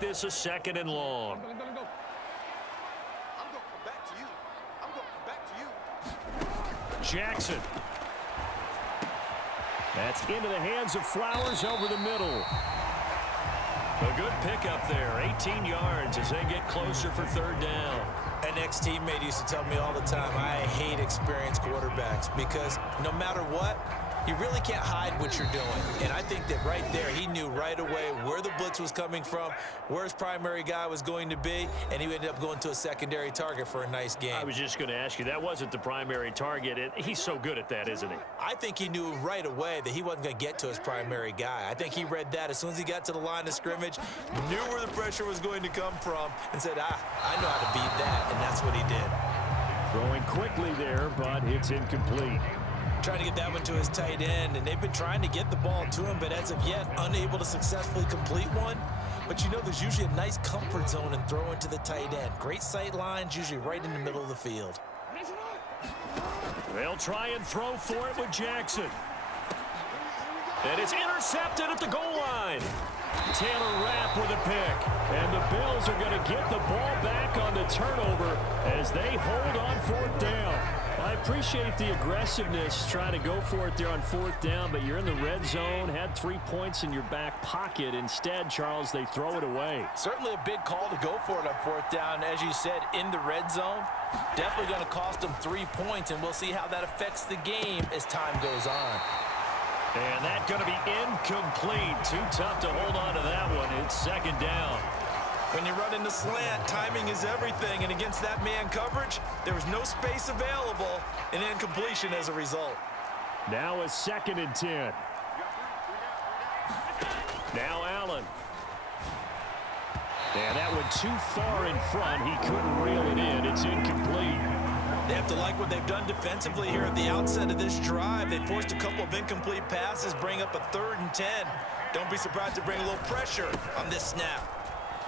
make this a 2nd and long. Jackson. That's into the hands of Flowers over the middle. A good pickup there, 18 yards as they get closer for 3rd down. An ex-teammate used to tell me all the time, I hate experienced quarterbacks because no matter what, you really can't hide what you're doing. And I think that right there, he knew right away where the blitz was coming from, where his primary guy was going to be, and he ended up going to a secondary target for a nice game. I was just going to ask you, that wasn't the primary target. He's so good at that, isn't he? I think he knew right away that he wasn't going to get to his primary guy. I think he read that as soon as he got to the line of scrimmage, knew where the pressure was going to come from, and said, I know how to beat that, and that's what he did. Throwing quickly there, but it's incomplete. Trying to get that one to his tight end, and they've been trying to get the ball to him, but as of yet, unable to successfully complete one. But you know there's usually a nice comfort zone in throwing to the tight end. Great sight lines, usually right in the middle of the field. They'll try and throw for it with Jackson. And it's intercepted at the goal line. Taylor Rapp with a pick. And the Bills are going to get the ball back on the turnover as they hold on 4th down. I appreciate the aggressiveness trying to go for it there on 4th down, but you're in the red zone, had 3 points in your back pocket. Instead, Charles, they throw it away. Certainly a big call to go for it on 4th down. As you said, in the red zone, definitely going to cost them 3 points, and we'll see how that affects the game as time goes on. And that's going to be incomplete. Too tough to hold on to that one. It's 2nd down. When you run in the slant, timing is everything, and against that man coverage, there was no space available, and incompletion as a result. Now a 2nd and 10. Now Allen. And that one too far in front. He couldn't reel it in. It's incomplete. They have to like what they've done defensively here at the outset of this drive. They forced a couple of incomplete passes, bring up a 3rd and 10. Don't be surprised to bring a little pressure on this snap.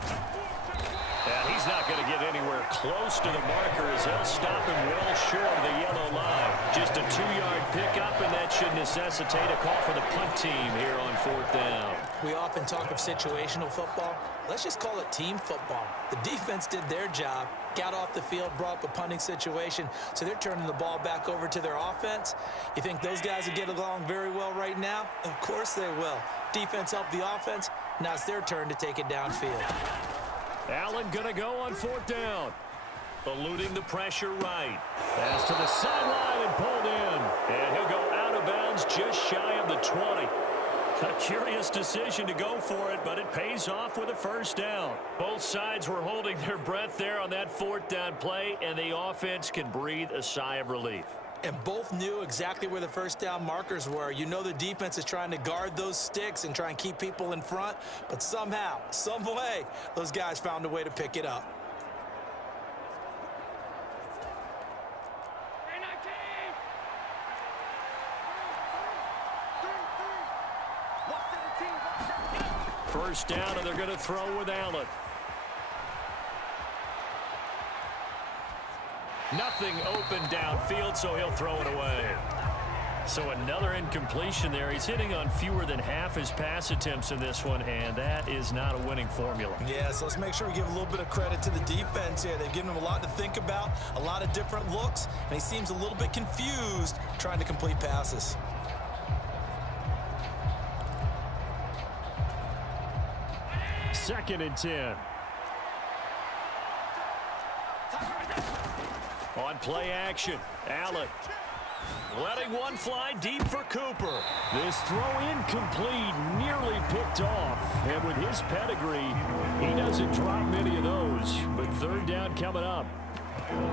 And he's not going to get anywhere close to the marker as they'll stop him well short of the yellow line. Just a 2-yard pickup, and that should necessitate a call for the punt team here on 4th down. We often talk of situational football. Let's just call it team football. The defense did their job, got off the field, brought up a punting situation, so they're turning the ball back over to their offense. You think those guys will get along very well right now? Of course they will. Defense helped the offense. Now it's their turn to take it downfield. Allen going to go on 4th down. Eluding the pressure right. Pass to the sideline and pulled in. And he'll go out of bounds just shy of the 20. A curious decision to go for it, but it pays off with a 1st down. Both sides were holding their breath there on that 4th down play, and the offense can breathe a sigh of relief. And both knew exactly where the 1st down markers were. You know the defense is trying to guard those sticks and try and keep people in front, but somehow, some way, those guys found a way to pick it up. First down, and they're going to throw with Allen. Nothing open downfield, so he'll throw it away. So another incompletion there. He's hitting on fewer than half his pass attempts in this one, and that is not a winning formula. Yeah, so let's make sure we give a little bit of credit to the defense here. They've given him a lot to think about, a lot of different looks, and he seems a little bit confused trying to complete passes. Second and 10. On play action, Allen letting one fly deep for Cooper. This throw incomplete, nearly picked off. And with his pedigree, he doesn't drop many of those. But 3rd down coming up.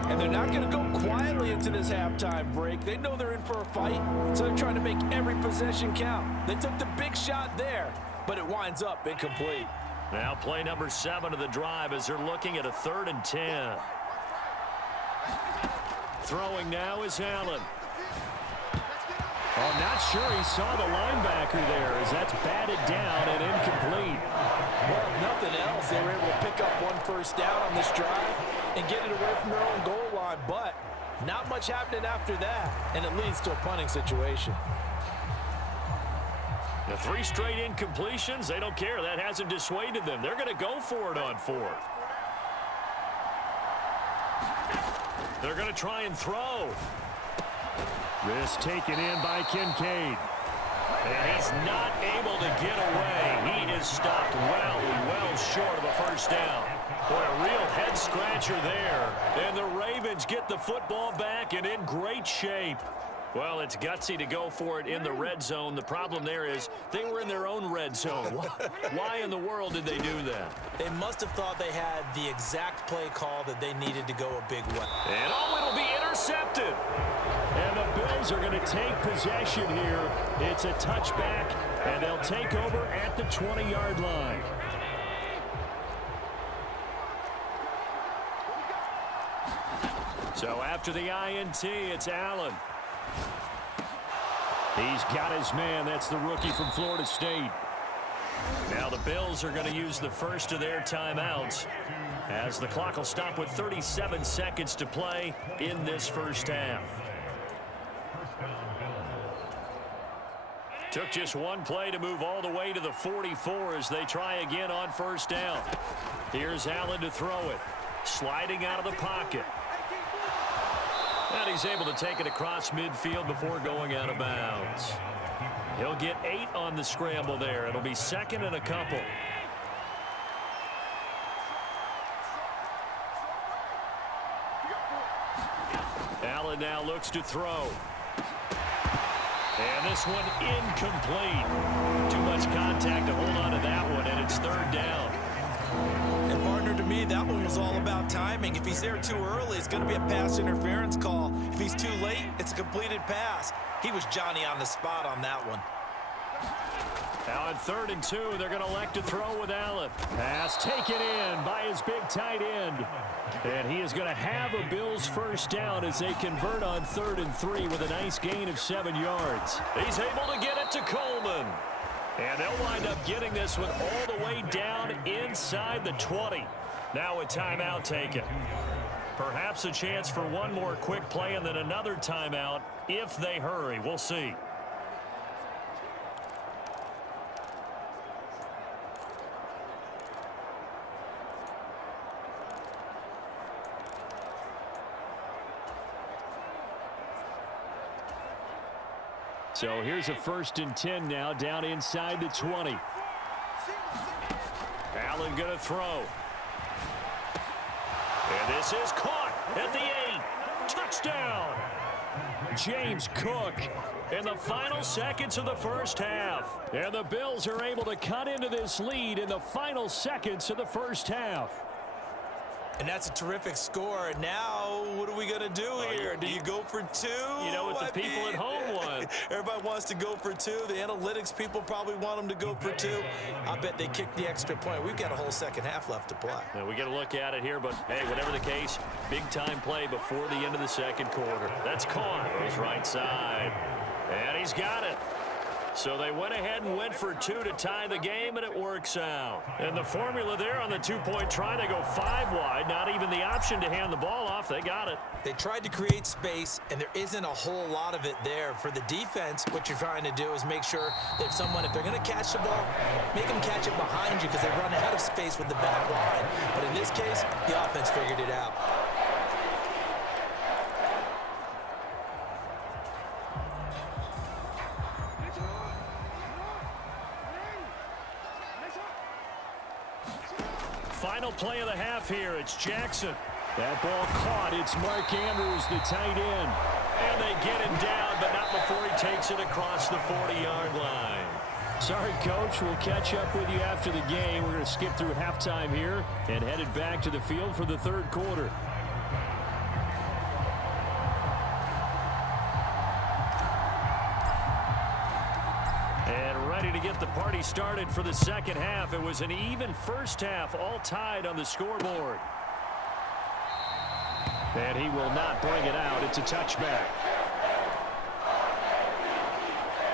And they're not going to go quietly into this halftime break. They know they're in for a fight, so they're trying to make every possession count. They took the big shot there, but it winds up incomplete. Now play number 7 of the drive as they're looking at a 3rd and 10. Throwing now is Allen. I'm not sure he saw the linebacker there as that's batted down and incomplete. Well, if nothing else, they were able to pick up one 1st down on this drive and get it away from their own goal line, but not much happening after that, and it leads to a punting situation. The 3 straight incompletions, they don't care. That hasn't dissuaded them. They're going to go for it on 4th. They're going to try and throw. Risk taken in by Kincaid. And he's not able to get away. He is stopped well short of a first down. Boy, a real head-scratcher there. And the Ravens get the football back and in great shape. Well, it's gutsy to go for it in the red zone. The problem there is they were in their own red zone. Why in the world did they do that? They must have thought they had the exact play call that they needed to go a big way. And it'll be intercepted. And the Bills are going to take possession here. It's a touchback, and they'll take over at the 20-yard line. So after the INT, it's Allen. He's got his man. That's the rookie from Florida State. Now the Bills are going to use the first of their timeouts as the clock will stop with 37 seconds to play in this first half. Took just one play to move all the way to the 44 as they try again on first down. Here's Allen to throw it. Sliding out of the pocket. And he's able to take it across midfield before going out of bounds. He'll get 8 on the scramble there. It'll be 2nd and a couple. Allen now looks to throw. And this one incomplete. Too much contact to hold on to that one, and it's 3rd down. And partner, to me, that one was all about timing. If he's there too early, it's going to be a pass interference call. If he's too late, it's a completed pass. He was Johnny on the spot on that one. Now on 3rd and 2, they're going to elect to throw with Allen. Pass taken in by his big tight end. And he is going to have a Bills first down as they convert on 3rd and 3 with a nice gain of 7 yards. He's able to get it to Coleman. And they'll wind up getting this one all the way down inside the 20. Now a timeout taken. Perhaps a chance for one more quick play and then another timeout if they hurry. We'll see. So here's a 1st and 10 now down inside the 20. Allen going to throw. And this is caught at the 8. Touchdown. James Cook in the final seconds of the first half. And the Bills are able to cut into this lead in the final seconds of the first half. And that's a terrific score. Now, what are we going to do here? Do you go for 2? You know what the people at home want. Everybody wants to go for 2. The analytics people probably want them to go for 2. I bet they kick the extra point. We've got a whole second half left to play. Now, we got to look at it here, but, hey, whatever the case, big-time play before the end of the second quarter. That's caught. Goes right side. And he's got it. So they went ahead and went for 2 to tie the game, and it works out. And the formula there on the 2-point try, they go 5 wide. Not even the option to hand the ball off. They got it. They tried to create space, and there isn't a whole lot of it there. For the defense, what you're trying to do is make sure that if they're going to catch the ball, make them catch it behind you because they run out of space with the back line. But in this case, the offense figured it out. Final play of the half here. It's Jackson. That ball caught. It's Mark Andrews, the tight end. And they get him down, but not before he takes it across the 40-yard line. Sorry, Coach. We'll catch up with you after the game. We're going to skip through halftime here and headed back to the field for the 3rd quarter. Ready to get the party started for the second half. It was an even first half, all tied on the scoreboard. And he will not bring it out. It's a touchback.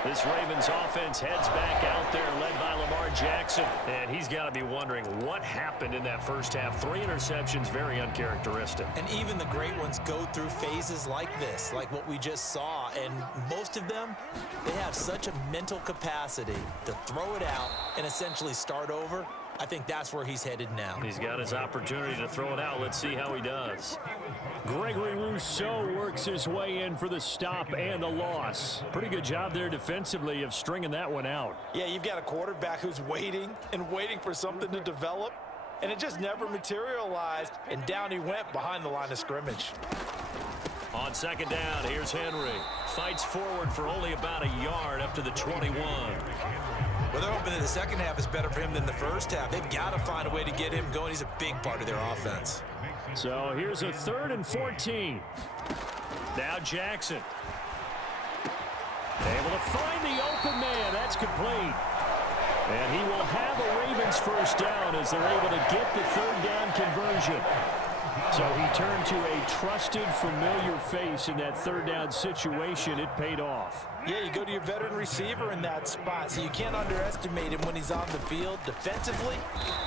This Ravens offense heads back out there, led by Lamar Jackson. And he's got to be wondering what happened in that first half. 3 interceptions, very uncharacteristic. And even the great ones go through phases like this, like what we just saw. And most of them, they have such a mental capacity to throw it out and essentially start over. I think that's where he's headed now. He's got his opportunity to throw it out. Let's see how he does. Gregory Rousseau works his way in for the stop and the loss. Pretty good job there defensively of stringing that one out. Yeah, you've got a quarterback who's waiting and waiting for something to develop, and it just never materialized, and down he went behind the line of scrimmage. On second down, here's Henry. Fights forward for only about a yard up to the 21. Well, they're hoping that the second half is better for him than the first half. They've got to find a way to get him going. He's a big part of their offense. So here's a 3rd and 14. Now Jackson. Able to find the open man. That's complete. And he will have a Ravens first down as they're able to get the 3rd down conversion. So he turned to a trusted, familiar face in that 3rd down situation. It paid off. Yeah, you go to your veteran receiver in that spot, so you can't underestimate him when he's on the field. Defensively,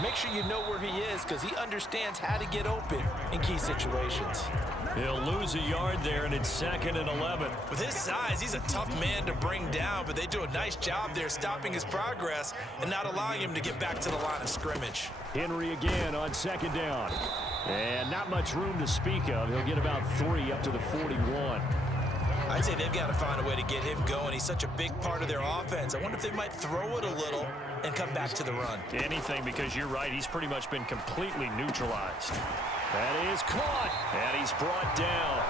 make sure you know where he is because he understands how to get open in key situations. He'll lose a yard there, and it's 2nd and 11. With his size, he's a tough man to bring down, but they do a nice job there stopping his progress and not allowing him to get back to the line of scrimmage. Henry again on 2nd down. And not much room to speak of. He'll get about 3 up to the 41. I'd say they've got to find a way to get him going. He's such a big part of their offense. I wonder if they might throw it a little and come back to the run. Anything, because you're right. He's pretty much been completely neutralized. That is caught, and he's brought down.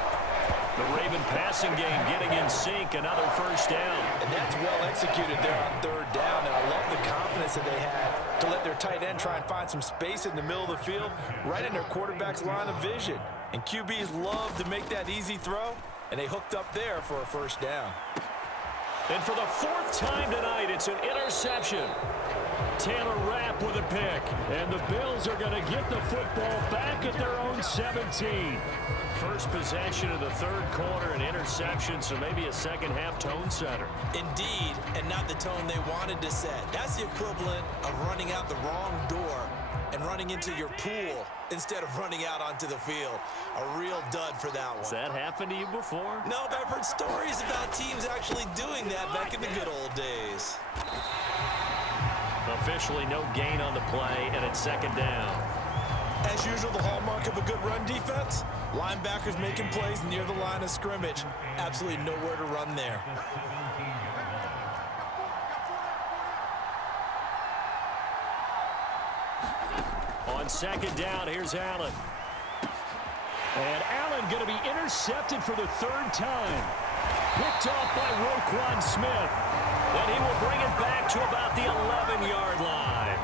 The Raven passing game getting in sync. Another first down. And that's well executed there on 3rd down. And I love the confidence that they had to let their tight end try and find some space in the middle of the field, right in their quarterback's line of vision. And QBs love to make that easy throw, and they hooked up there for a first down. And for the 4th time tonight, it's an interception. Taylor Rapp with a pick. And the Bills are going to get the football back at their own 17. First possession of the 3rd quarter, an interception, so maybe a second-half tone setter. Indeed, and not the tone they wanted to set. That's the equivalent of running out the wrong door and running into your pool instead of running out onto the field. A real dud for that one. Has that happened to you before? No, but I've heard stories about teams actually doing that back in the good old days. Officially no gain on the play, and it's 2nd down. As usual, the hallmark of a good run defense, linebackers making plays near the line of scrimmage. Absolutely nowhere to run there. On 2nd down, here's Allen. And Allen going to be intercepted for the 3rd time. Picked off by Roquan Smith. And he will bring it back to about the 11-yard line.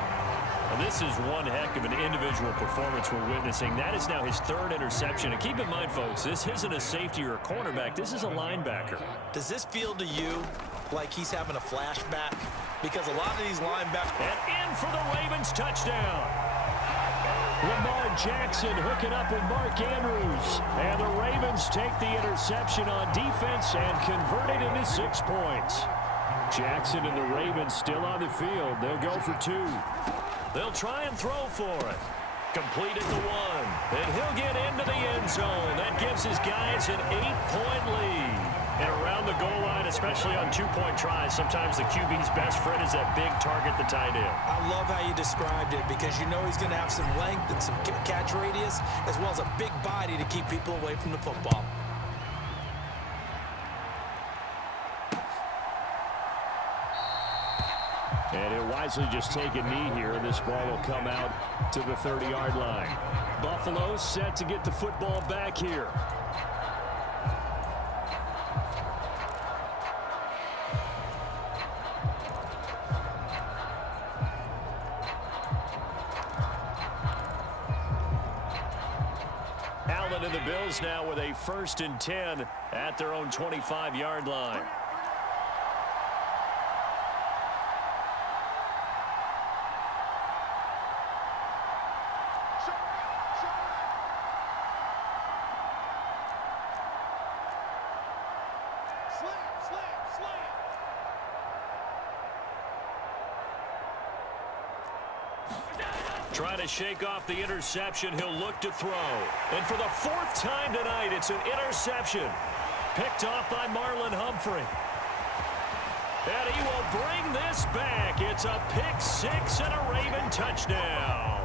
Well, this is one heck of an individual performance we're witnessing. That is now his 3rd interception. And keep in mind, folks, this isn't a safety or a cornerback. This is a linebacker. Does this feel to you like he's having a flashback? Because a lot of these linebackers... And in for the Ravens touchdown. Lamar Jackson hooking up with Mark Andrews. And the Ravens take the interception on defense and convert it into 6 points. Jackson and the Ravens still on the field. They'll go for 2. They'll try and throw for it. Complete at the 1. And he'll get into the end zone. That gives his guys an 8-point lead. And around the goal line, especially on 2-point tries, sometimes the QB's best friend is that big target, the tight end. I love how you described it because you know he's going to have some length and some catch radius as well as a big body to keep people away from the football. And he'll wisely just take a knee here, and this ball will come out to the 30-yard line. Buffalo set to get the football back here. Allen and the Bills now with a 1st and 10 at their own 25-yard line. Trying to shake off the interception, he'll look to throw. And for the fourth time tonight, it's an interception. Picked off by Marlon Humphrey. And he will bring this back. It's a pick six and a Raven touchdown.